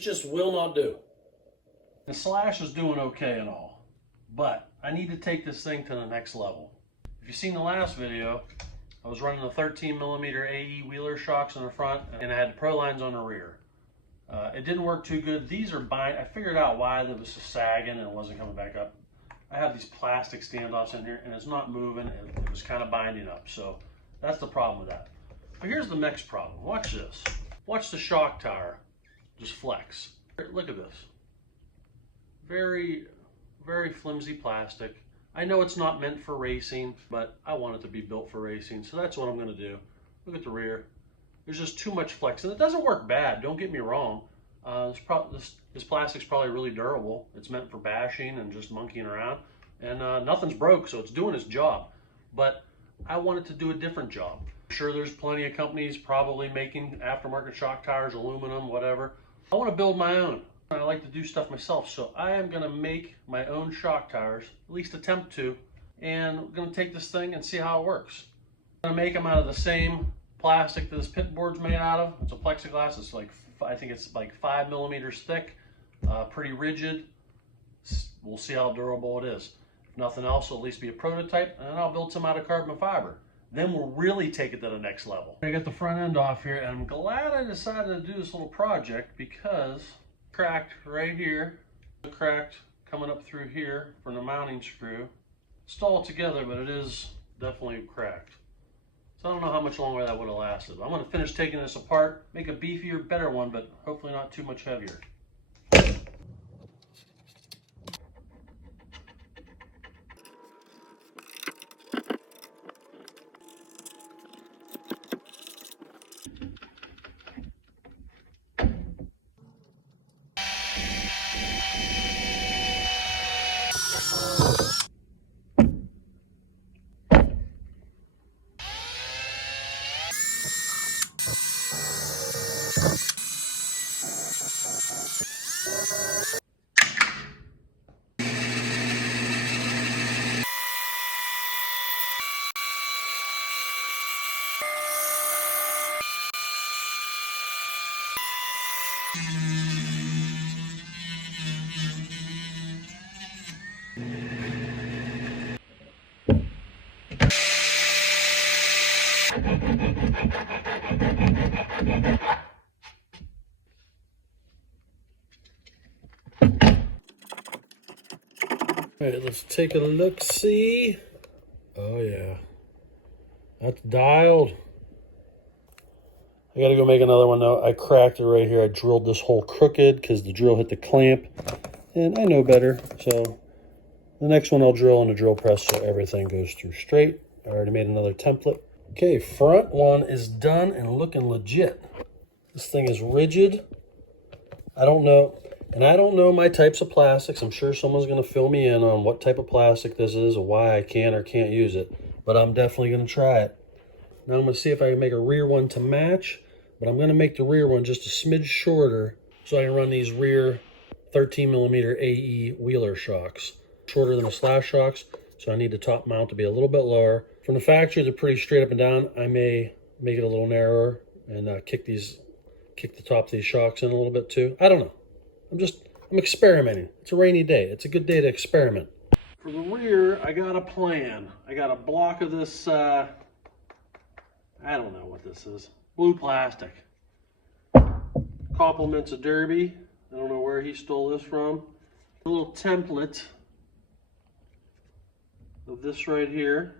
just will not do. The slash is doing okay and all, but I need to take this thing to the next level. If you've seen the last video, I was running the 13mm AE wheeler shocks in the front, and I had pro lines on the rear. It didn't work too good. These are I figured out why that was sagging and it wasn't coming back up. I have these plastic standoffs in here and it's not moving, and it was kind of binding up. So that's the problem with that. But here's the next problem. Watch this. Watch the shock tower just flex. Look at this. Very, very flimsy plastic. I know it's not meant for racing, but I want it to be built for racing, so that's what I'm going to do. Look at the rear. There's just too much flex, and it doesn't work bad, don't get me wrong. This plastic's probably really durable. It's meant for bashing and just monkeying around, and nothing's broke, so it's doing its job. But I want it to do a different job. I'm sure there's plenty of companies probably making aftermarket shock tires, aluminum, whatever. I want to build my own. I like to do stuff myself, so I am going to make my own shock tires, at least attempt to, and I'm going to take this thing and see how it works. I'm going to make them out of the same plastic that this pit board's made out of. It's a plexiglass. It's like, I think it's like 5mm thick, pretty rigid. We'll see how durable it is. If nothing else, it'll at least be a prototype, and then I'll build some out of carbon fiber. Then we'll really take it to the next level. I got the front end off here, and I'm glad I decided to do this little project because cracked right here, cracked coming up through here from the mounting screw. It's all together, but it is definitely cracked. So I don't know how much longer that would have lasted. I'm going to finish taking this apart, make a beefier, better one, but hopefully not too much heavier. All right, let's take a look-see. Oh yeah, that's dialed. I gotta go make another one though. I cracked it right here. I drilled this hole crooked because the drill hit the clamp, and I know better. So the next one I'll drill in a drill press so everything goes through straight. I already made another template. Okay, front one is done and looking legit. This thing is rigid. I don't know my types of plastics. I'm sure someone's going to fill me in on what type of plastic this is or why I can or can't use it, but I'm definitely going to try it. Now I'm going to see if I can make a rear one to match, but I'm going to make the rear one just a smidge shorter so I can run these rear 13mm AE wheeler shocks. Shorter than the slash shocks, so I need the top mount to be a little bit lower. From the factory, they're pretty straight up and down. I may make it a little narrower and kick the top of these shocks in a little bit too. I don't know. I'm experimenting. It's a rainy day. It's a good day to experiment. For the rear, I got a plan. I got a block of this, I don't know what this is. Blue plastic. Compliments of Derby. I don't know where he stole this from. A little template of this right here.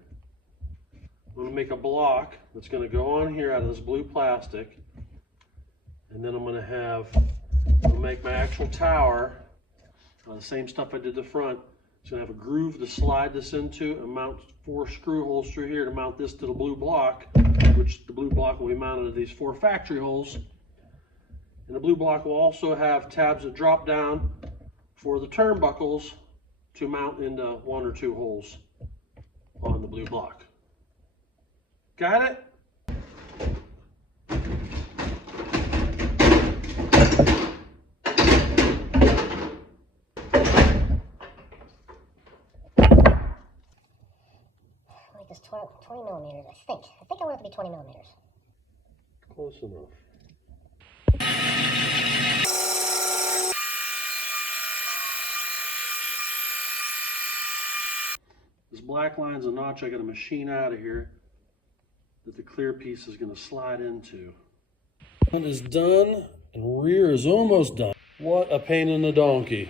I'm going to make a block that's going to go on here out of this blue plastic. And then I'm going to make my actual tower. The same stuff I did the front. It's going to have a groove to slide this into and mount 4 screw holes through here to mount this to the blue block, which the blue block will be mounted to these 4 factory holes. And the blue block will also have tabs that drop down for the turnbuckles to mount into 1 or 2 holes on the blue block. Got it? This 20 millimeters, I think I want it to be 20 millimeters. Close enough. This black line's a notch I got to machine out of here that the clear piece is going to slide into. Front is done and rear is almost done. What a pain in the donkey.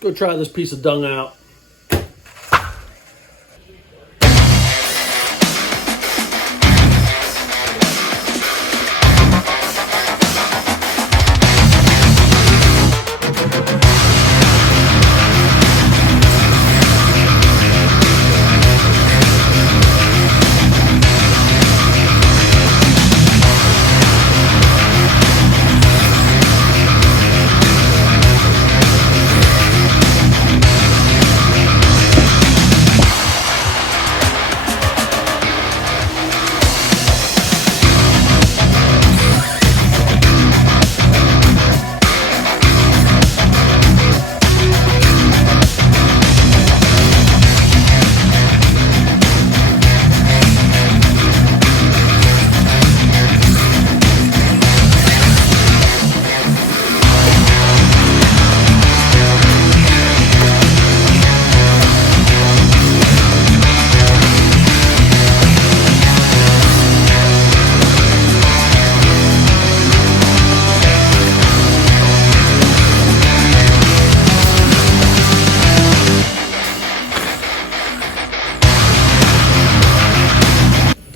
Go try this piece of dung out.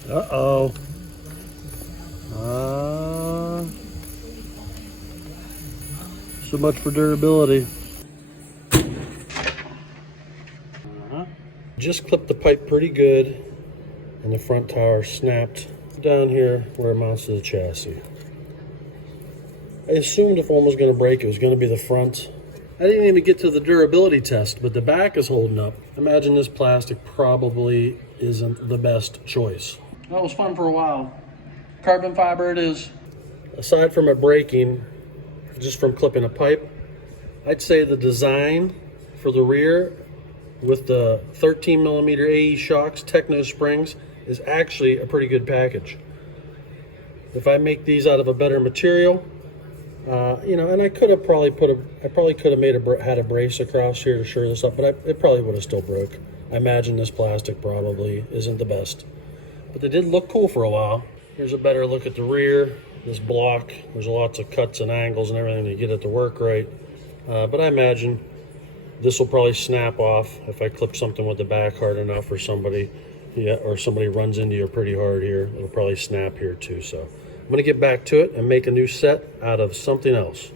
Uh-oh. So much for durability. Just clipped the pipe pretty good, and the front tower snapped down here where it mounts to the chassis. I assumed if one was going to break, it was going to be the front. I didn't even get to the durability test, but the back is holding up. Imagine this plastic probably isn't the best choice. That was fun for a while. Carbon fiber it is. Aside from it breaking, just from clipping a pipe, I'd say the design for the rear with the 13mm AE shocks, Techno springs, is actually a pretty good package. If I make these out of a better material, you know, and I could have probably could have had a brace across here to shore this up, but it probably would have still broke. I imagine this plastic probably isn't the best, but they did look cool for a while. Here's a better look at the rear. This block, there's lots of cuts and angles and everything to get it to work right, but I imagine this will probably snap off if I clip something with the back hard enough, or somebody runs into you pretty hard here. It'll probably snap here too. So I'm going to get back to it and make a new set out of something else.